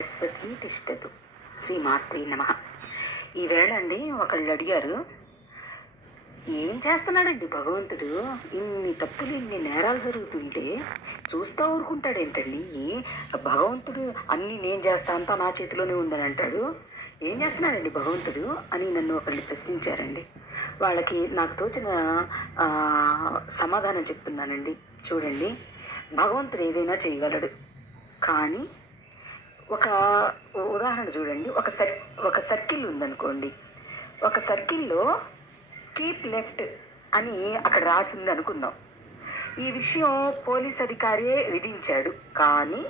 సరస్వతి తిష్టతు. శ్రీమాత్రి నమ. ఈవేళ అండి ఒకళ్ళు అడిగారు ఏం చేస్తున్నాడండి భగవంతుడు? ఇన్ని తప్పులు ఇన్ని నేరాలు జరుగుతుంటే చూస్తూ ఊరుకుంటాడు ఏంటండి భగవంతుడు అన్ని నేను చేస్తా అంతా నా చేతిలోనే ఉందని అంటాడు. ఏం చేస్తున్నాడండి భగవంతుడు? అని నన్ను ఒకళ్ళు ప్రశ్నించారండి. వాళ్ళకి నాకు తోచిన సమాధానం చెప్తున్నానండి. చూడండి భగవంతుడు ఏదైనా చేయగలడు. కానీ ఒక ఉదాహరణ చూడండి. ఒక సర్ ఒక సర్కిల్ ఉందనుకోండి. ఒక సర్కిల్లో కీప్ లెఫ్ట్ అని అక్కడ రాసింది అనుకుందాం ఈ విషయం పోలీస్ అధికారియే విధించాడు. కానీ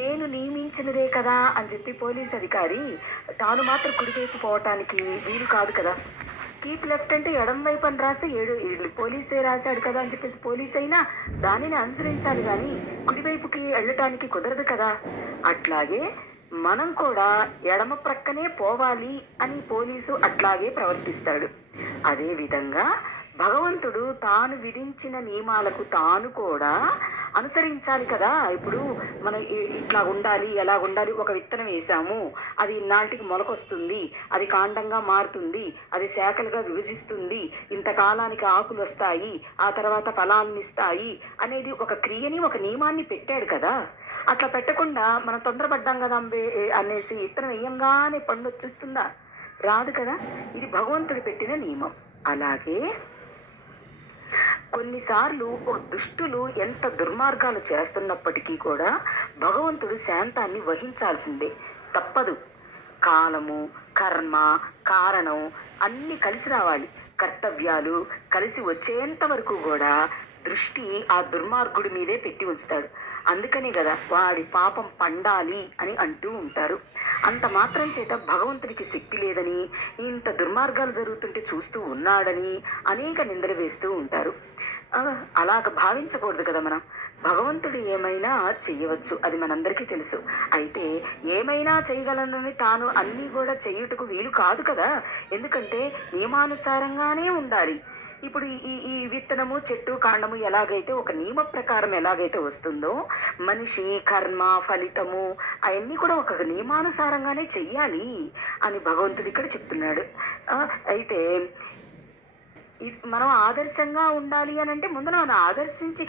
నేను నియమించినదే కదా అని చెప్పి పోలీస్ అధికారి తాను మాత్రం కుడివైపు పోవటానికి వీలు కాదు కదా. కీప్ లెఫ్ట్ అంటే ఎడం వైపు అని రాస్తే ఏడు ఏడు పోలీసే రాశాడు కదా అని చెప్పేసి పోలీస్ అయినా దానిని అనుసరించాలి కానీ కుడివైపుకి వెళ్ళటానికి కుదరదు కదా. అట్లాగే మనం కూడా ఎడమ ప్రక్కనే పోవాలి అని పోలీసు అట్లాగే ప్రవర్తిస్తాడు. అదేవిధంగా భగవంతుడు తాను విధించిన నియమాలకు తాను కూడా అనుసరించాలి కదా. ఇప్పుడు మనం ఇట్లా ఉండాలి ఎలా ఉండాలి ఒక విత్తనం వేసాము అది ఇన్నాటికి మొలకొస్తుంది అది కాండంగా మారుతుంది అది శాఖలుగా విభజిస్తుంది ఇంతకాలానికి ఆకులు వస్తాయి ఆ తర్వాత ఫలాన్ని ఇస్తాయి అనేది ఒక క్రియని ఒక నియమాన్ని పెట్టాడు కదా. అట్లా పెట్టకుండా మనం తొందరపడ్డాం కదా అంబే అనేసి విత్తనం వేయంగానే పండు వచ్చేస్తుందా? రాదు కదా. ఇది భగవంతుడు పెట్టిన నియమం. అలాగే కొన్నిసార్లు ఓ దుష్టులు ఎంత దుర్మార్గాలు చేస్తున్నప్పటికీ కూడా భగవంతుడు శాంతాన్ని వహించాల్సిందే. తప్పదు. కాలము కర్మ కారణం అన్నీ కలిసి రావాలి. కర్తవ్యాలు కలిసి వచ్చేంత వరకు కూడా దృష్టి ఆ దుర్మార్గుడి మీదే పెట్టి ఉంచుతాడు. అందుకనే కదా వాడి పాపం పండాలి అని అంటూ ఉంటారు. అంత మాత్రం చేత భగవంతుడికి శక్తి లేదని ఇంత దుర్మార్గాలు జరుగుతుంటే చూస్తూ ఉన్నాడని అనేక నిందలు వేస్తూ ఉంటారు. అలాగ భావించకూడదు కదా మనం. భగవంతుడు ఏమైనా చేయవచ్చు అది మనందరికీ తెలుసు. అయితే ఏమైనా చేయగలనని తాను అన్నీ కూడా చేయుటకు వీలు కాదు కదా. ఎందుకంటే నియమానుసారంగానే ఉండాలి. ఇప్పుడు ఈ ఈ విత్తనము చెట్టు కాండము ఎలాగైతే ఒక నియమ ప్రకారం ఎలాగైతే వస్తుందో మనిషి కర్మ ఫలితము అవన్నీ కూడా ఒక నియమానుసారంగానే చెయ్యాలి అని భగవంతుడు ఇక్కడ చెప్తున్నాడు. అయితే మనం ఆదర్శంగా ఉండాలి అని అంటే ముందు మనం ఆదర్శించి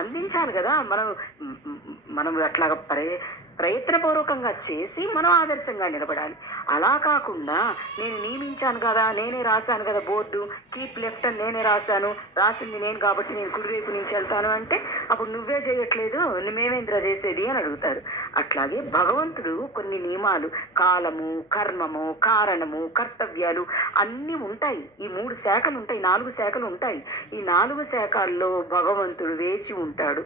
అందించాలి కదా. మనం మనం అట్లాగ పరి ప్రయత్నపూర్వకంగా చేసి మనం ఆదర్శంగా నిలబడాలి. అలా కాకుండా నేను నియమించాను కదా నేనే రాశాను కదా బోర్డు కీప్ లెఫ్ట్ అని నేనే రాశాను రాసింది నేను కాబట్టి నేను కుడివైపు నుంచి వెళ్తాను అంటే అప్పుడు నువ్వే చేయట్లేదు మేమేంద్ర చేసేది అని అడుగుతారు. అట్లాగే భగవంతుడు కొన్ని నియమాలు కాలము కర్మము కారణము కర్తవ్యాలు అన్నీ ఉంటాయి. ఈ మూడు శాఖలు ఉంటాయి నాలుగు శాఖలు ఉంటాయి. ఈ నాలుగు శాఖల్లో భగవంతుడు వేచి ఉంటాడు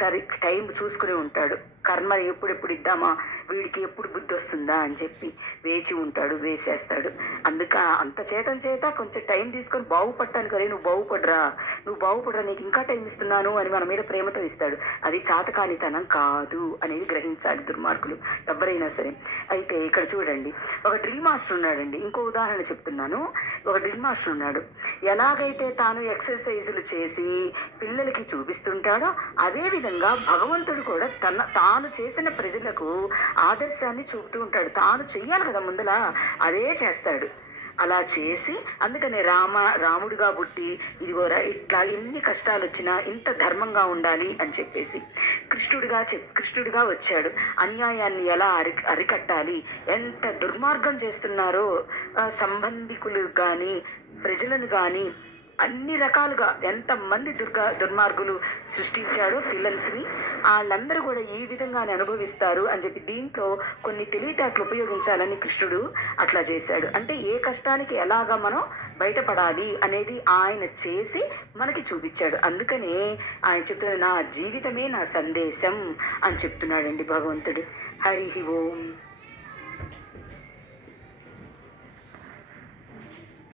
సరి టైం చూసుకుని ఉంటాడు. కర్మ ఎప్పుడెప్పుడు ఇద్దామా? వీడికి ఎప్పుడు బుద్ధి వస్తుందా అని చెప్పి వేచి ఉంటాడు వేసేస్తాడు. అందుక అంత చేతం చేత కొంచెం టైం తీసుకొని బాగుపడటానికి కదా నువ్వు బాగుపడరా. నువ్వు బాగుపడరా నీకు ఇంకా టైం ఇస్తున్నాను అని మన మీద ప్రేమతో ఇస్తాడు. అది చాతకానితనం కాదు అనేది గ్రహించాలి దుర్మార్గులు ఎవరైనా సరే. అయితే ఇక్కడ చూడండి ఒక డ్రిల్ మాస్టర్ ఉన్నాడండి. ఇంకో ఉదాహరణ చెప్తున్నాను. ఒక డ్రిల్ మాస్టర్ ఉన్నాడు. ఎలాగైతే తాను ఎక్సర్సైజులు చేసి పిల్లలకి చూపిస్తుంటాడో అదేవిధంగా భగవంతుడు కూడా తన తాను చేసిన ప్రజలకు ఆదర్శాన్ని చూపుతూ ఉంటాడు. తాను చెయ్యాలి కదా ముందల? అదే చేస్తాడు. అలా చేసి అందుకనే రామ రాముడిగా పుట్టి ఇదిగోరా ఇట్లా ఎన్ని కష్టాలు వచ్చినా ఇంత ధర్మంగా ఉండాలి అని చెప్పేసి కృష్ణుడిగా చె కృష్ణుడిగా వచ్చాడు. అన్యాయాన్ని ఎలా అరి అరికట్టాలి? ఎంత దుర్మార్గం చేస్తున్నారో సంబంధికులు కానీ ప్రజలను కానీ అన్ని రకాలుగా ఎంతమంది దుర్గా దుర్మార్గులు సృష్టించాడో పిల్లల్స్ని వాళ్ళందరూ కూడా ఈ విధంగానే అనుభవిస్తారు అని చెప్పి దీంట్లో కొన్ని తెలివితేటలు ఉపయోగించాలని కృష్ణుడు అట్లా చేశాడు. అంటే ఏ కష్టానికి ఎలాగా మనం బయటపడాలి అనేది ఆయన చేసి మనకి చూపించాడు. అందుకనే ఆయన చెప్తున్నాడు నా జీవితమే నా సందేశం అని చెప్తున్నాడండి భగవంతుడు. హరి ఓం.